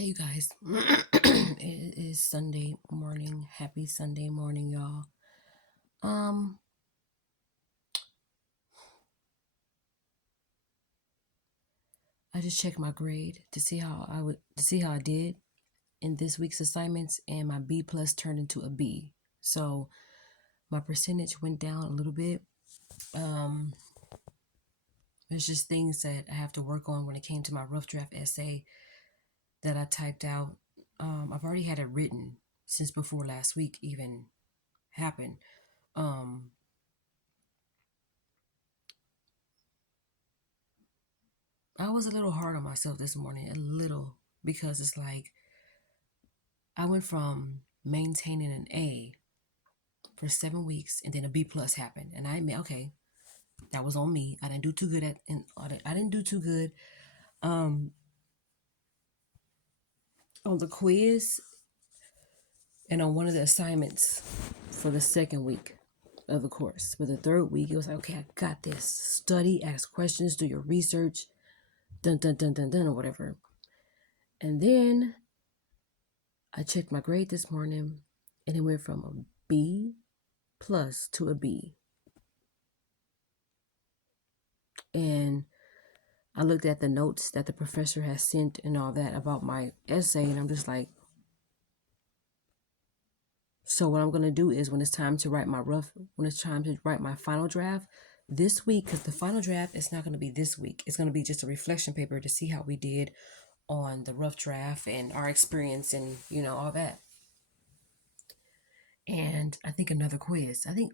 Hey, you guys. It is Sunday morning. Happy Sunday morning, y'all. Um, I just checked my grade to see how I did in this week's assignments, and my B plus turned into a B. So my percentage went down a little bit. Um, there's just things that I have to work on when it came to my rough draft essay that I typed out. I've already had it written since before last week even happened. Um, I was a little hard on myself this morning, a little, because it's like I went from maintaining an A for 7 weeks and then a B plus happened. And I admit, okay, that was on me. I didn't do too good at in audit. I didn't do too good um on the quiz and on one of the assignments for the second week of the course. For the third week, it was like, okay, I got this. Study, ask questions, do your research, dun dun dun dun dun or whatever. And then I checked my grade this morning and it went from a B plus to a B. And I looked at the notes that the professor has sent and all that about my essay, and I'm just like, so what I'm gonna do is when it's time to write my final draft this week, because the final draft is not gonna be this week. It's gonna be just a reflection paper to see how we did on the rough draft and our experience and all that. And I think another quiz. I think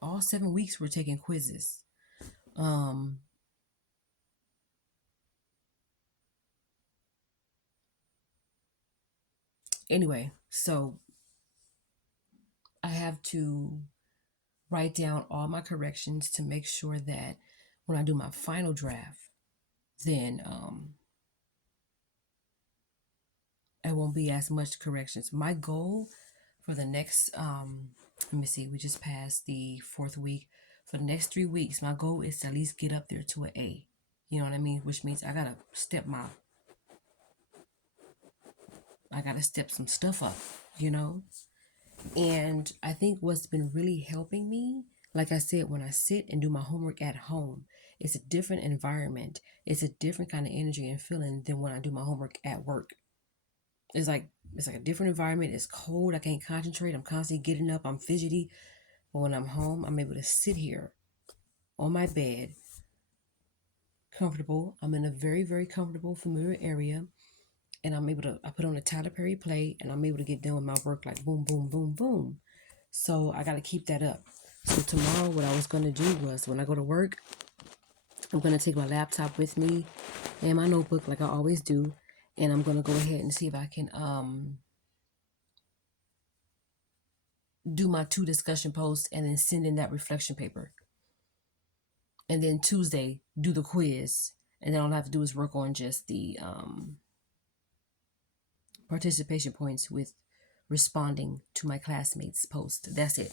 all 7 weeks we're taking quizzes. Um, anyway, so I have to write down all my corrections to make sure that when I do my final draft, then it won't be as much corrections. My goal for the next let me see, we just passed the fourth week. For the next 3 weeks, my goal is to at least get up there to an A. You know what I mean? Which means I gotta step some stuff up, you know? And I think what's been really helping me, like I said, when I sit and do my homework at home, it's a different environment. It's a different kind of energy and feeling than when I do my homework at work. It's like a different environment. It's cold. I can't concentrate. I'm constantly getting up. I'm fidgety. But when I'm home, I'm able to sit here on my bed, comfortable. I'm in a very, very comfortable, familiar area. And I put on a Tyler Perry play and I'm able to get done with my work like boom, boom, boom, boom. So I got to keep that up. So tomorrow, what I was going to do was when I go to work, I'm going to take my laptop with me and my notebook like I always do. And I'm going to go ahead and see if I can do my 2 discussion posts and then send in that reflection paper. And then Tuesday, do the quiz. And then all I have to do is work on just the participation points with responding to my classmates' post. That's it.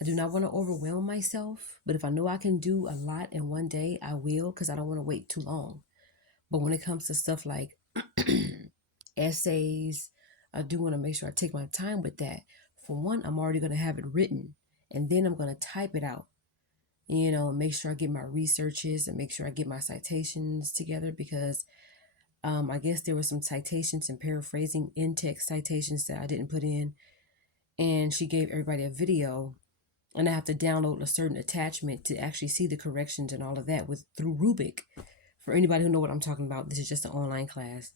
I do not want to overwhelm myself, but if I know I can do a lot in one day, I will because I don't want to wait too long. But when it comes to stuff like essays, I do want to make sure I take my time with that. For one, I'm already going to have it written and then I'm going to type it out, make sure I get my researches and make sure I get my citations together because I guess there were some citations and paraphrasing in text citations that I didn't put in. And she gave everybody a video and I have to download a certain attachment to actually see the corrections and all of that through Rubik. For anybody who know what I'm talking about, this is just an online class.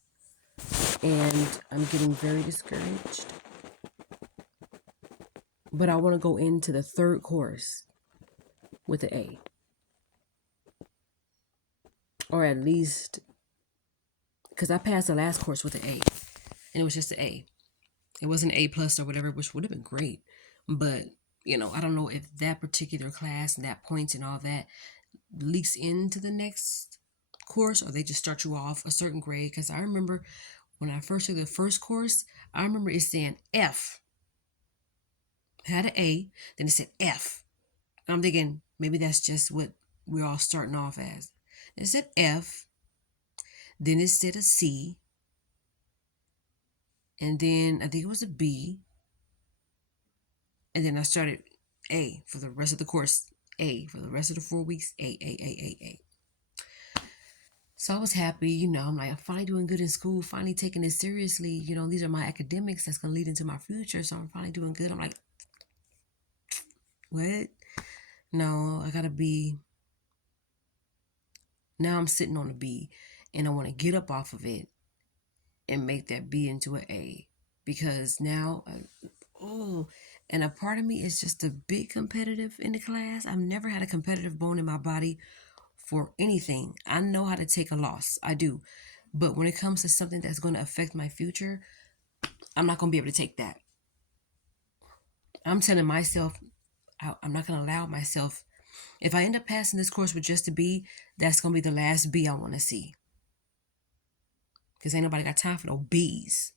And I'm getting very discouraged. But I want to go into the third course with an A. Or at least, because I passed the last course with an A. And it was just an A. It wasn't A plus or whatever, which would have been great. But, I don't know if that particular class and that points and all that leaks into the next course or they just start you off a certain grade. Because I remember when I first took the first course, I remember it saying F. Had an A, then it said F. And I'm thinking maybe that's just what we're all starting off as. It said F, then it said a C, And then I think it was a B. And then I started A for the rest of the course. A for the rest of the 4 weeks. A. So I was happy, I'm like, I'm finally doing good in school, finally taking it seriously. These are my academics that's going to lead into my future. So I'm finally doing good. I'm like, what? No, I got to be. Now I'm sitting on a B and I want to get up off of it and make that B into an A because now, oh, and a part of me is just a bit competitive in the class. I've never had a competitive bone in my body for anything. I know how to take a loss. I do. But when it comes to something that's going to affect my future, I'm not going to be able to take that. I'm telling myself, I'm not going to allow myself. If I end up passing this course with just a B, that's going to be the last B I want to see. Because ain't nobody got time for no B's.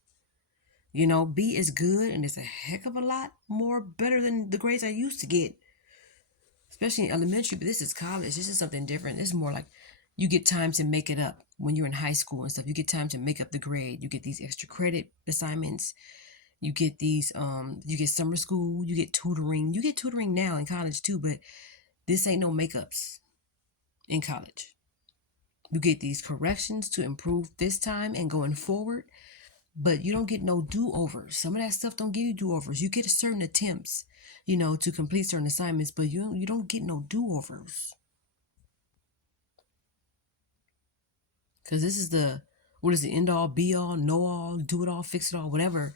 B is good and it's a heck of a lot more better than the grades I used to get, especially in elementary. But this is college. This is something different. It's more like you get time to make it up when you're in high school and stuff. You get time to make up the grade. You get these extra credit assignments. You get you get summer school. You get tutoring. You get tutoring now in college too, but this ain't no makeups in college. You get these corrections to improve this time and going forward, but you don't get no do-overs. Some of that stuff don't give you do-overs. You get certain attempts, to complete certain assignments, but you don't get no do-overs. Because this is what is the end all, be all, know all, do it all, fix it all, whatever.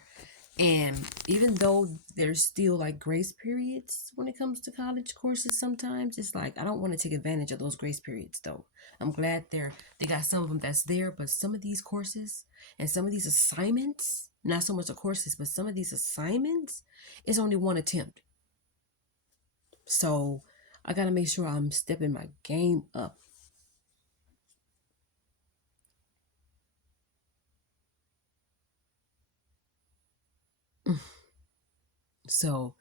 And even though there's still like grace periods when it comes to college courses, sometimes it's like I don't want to take advantage of those grace periods though. I'm glad they got some of them that's there, but some of these courses and some of these assignments, not so much the courses, but some of these assignments is only one attempt. So I gotta make sure I'm stepping my game up. So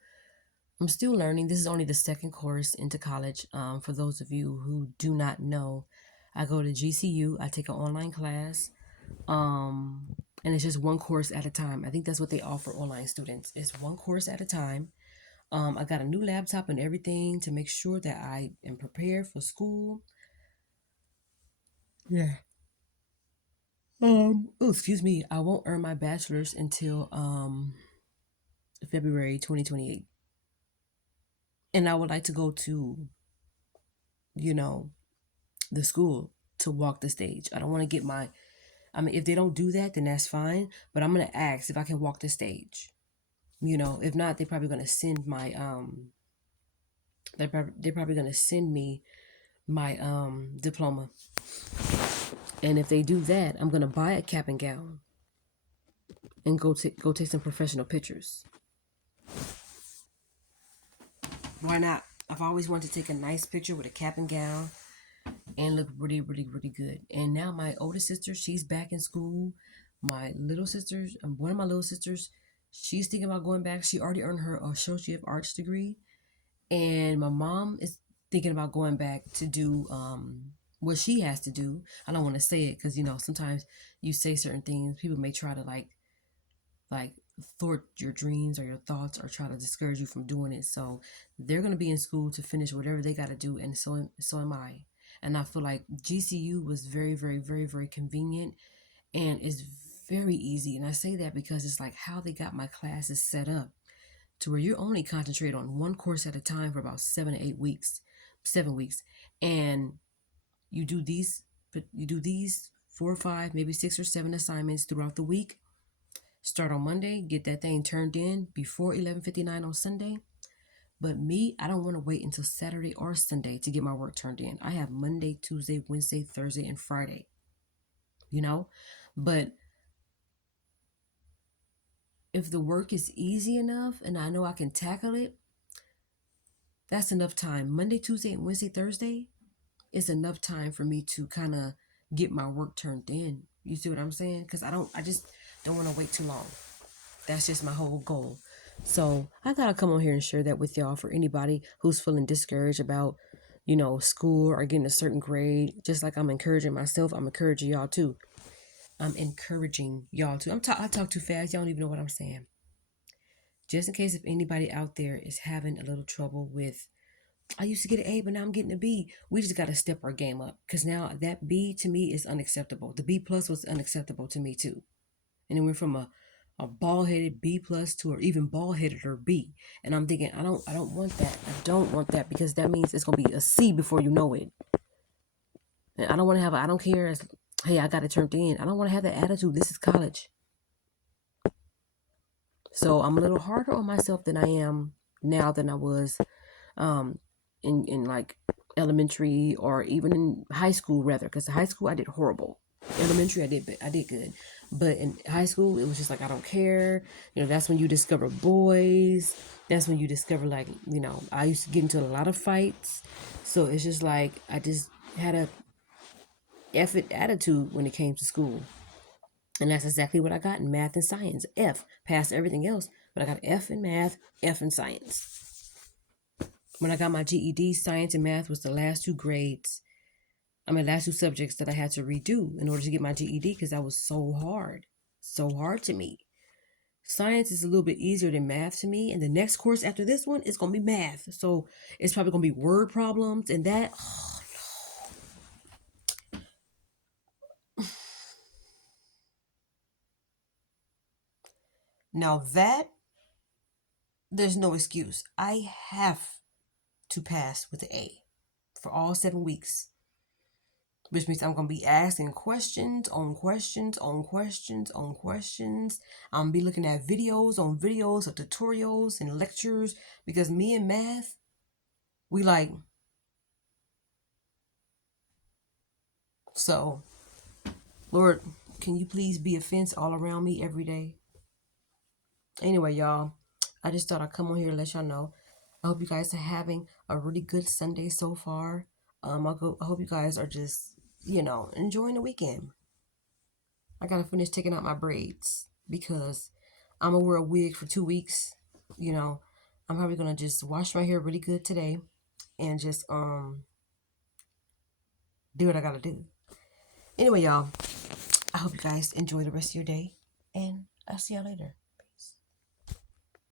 I'm still learning. This is only the second course into college. For those of you who do not know, I go to GCU. I take an online class, and it's just one course at a time. I think that's what they offer online students. It's one course at a time. I got a new laptop and everything to make sure that I am prepared for school. Yeah. Oh, excuse me. I won't earn my bachelor's until February 2028. And I would like to go to, you know, the school to walk the stage. I don't want to get if they don't do that, then that's fine. But I'm going to ask if I can walk the stage. If not, they're probably going to send my, they're probably going to send me my diploma. And if they do that, I'm going to buy a cap and gown and go take some professional pictures. Why not? I've always wanted to take a nice picture with a cap and gown and look really, really, really good. And now my older sister, she's back in school. My little sisters, one of my little sisters, she's thinking about going back. She already earned her Associate of Arts degree. And my mom is thinking about going back to do what she has to do. I don't want to say it because, sometimes you say certain things, people may try to like thwart your dreams or your thoughts or try to discourage you from doing it. So they're going to be in school to finish whatever they got to do, and so am I. And I feel like GCU was very, very, very, very convenient, and it's very easy. And I say that because it's like how they got my classes set up to where you only concentrate on one course at a time for about 7 weeks, and you do these 4 or 5, maybe 6 or 7 assignments throughout the week. Start on Monday, get that thing turned in before 11:59 on Sunday. But me, I don't want to wait until Saturday or Sunday to get my work turned in. I have Monday, Tuesday, Wednesday, Thursday, and Friday. But if the work is easy enough and I know I can tackle it, that's enough time. Monday, Tuesday, and Wednesday, Thursday is enough time for me to kind of get my work turned in. You see what I'm saying? Because I just don't want to wait too long. That's just my whole goal. So I gotta come on here and share that with y'all for anybody who's feeling discouraged about, school or getting a certain grade. Just like I'm encouraging myself, I'm encouraging y'all too. I'm encouraging y'all to. I talk too fast. Y'all don't even know what I'm saying. Just in case if anybody out there is having a little trouble with, I used to get an A, but now I'm getting a B. We just got to step our game up because now that B to me is unacceptable. The B plus was unacceptable to me too, and it went from a bald headed B plus to or even bald headed or B. And I'm thinking, I don't want that. I don't want that because that means it's gonna be a C before you know it. And I don't want to have. I don't care. As, hey, I got it turned in. I don't want to have that attitude. This is college. So I'm a little harder on myself than I am now than I was um, in like elementary or even in high school rather. Because high school I did horrible. Elementary I did good, but in high school it was just like I don't care. You know, that's when you discover boys. That's when you discover like I used to get into a lot of fights. So it's just like I just had a effort attitude when it came to school. And that's exactly what I got in math and science. F, passed everything else, but I got an F in math, F in science. When I got my GED, science and math was the last two grades. Last two subjects that I had to redo in order to get my GED because that was so hard. So hard to me. Science is a little bit easier than math to me. And the next course after this one is going to be math. So it's probably going to be word problems and that. Oh, now that, there's no excuse. I have to pass with an A for all 7 weeks, which means I'm going to be asking questions on questions on questions on questions. I'm going to be looking at videos on videos of tutorials and lectures because me and math, we like, so Lord, can you please be a fence all around me every day? Anyway, y'all, I just thought I'd come on here and let y'all know. I hope you guys are having a really good Sunday so far. I hope you guys are just, enjoying the weekend. I gotta finish taking out my braids because I'm gonna wear a wig for 2 weeks. You know, I'm probably gonna just wash my hair really good today and just do what I gotta do. Anyway, y'all, I hope you guys enjoy the rest of your day and I'll see y'all later.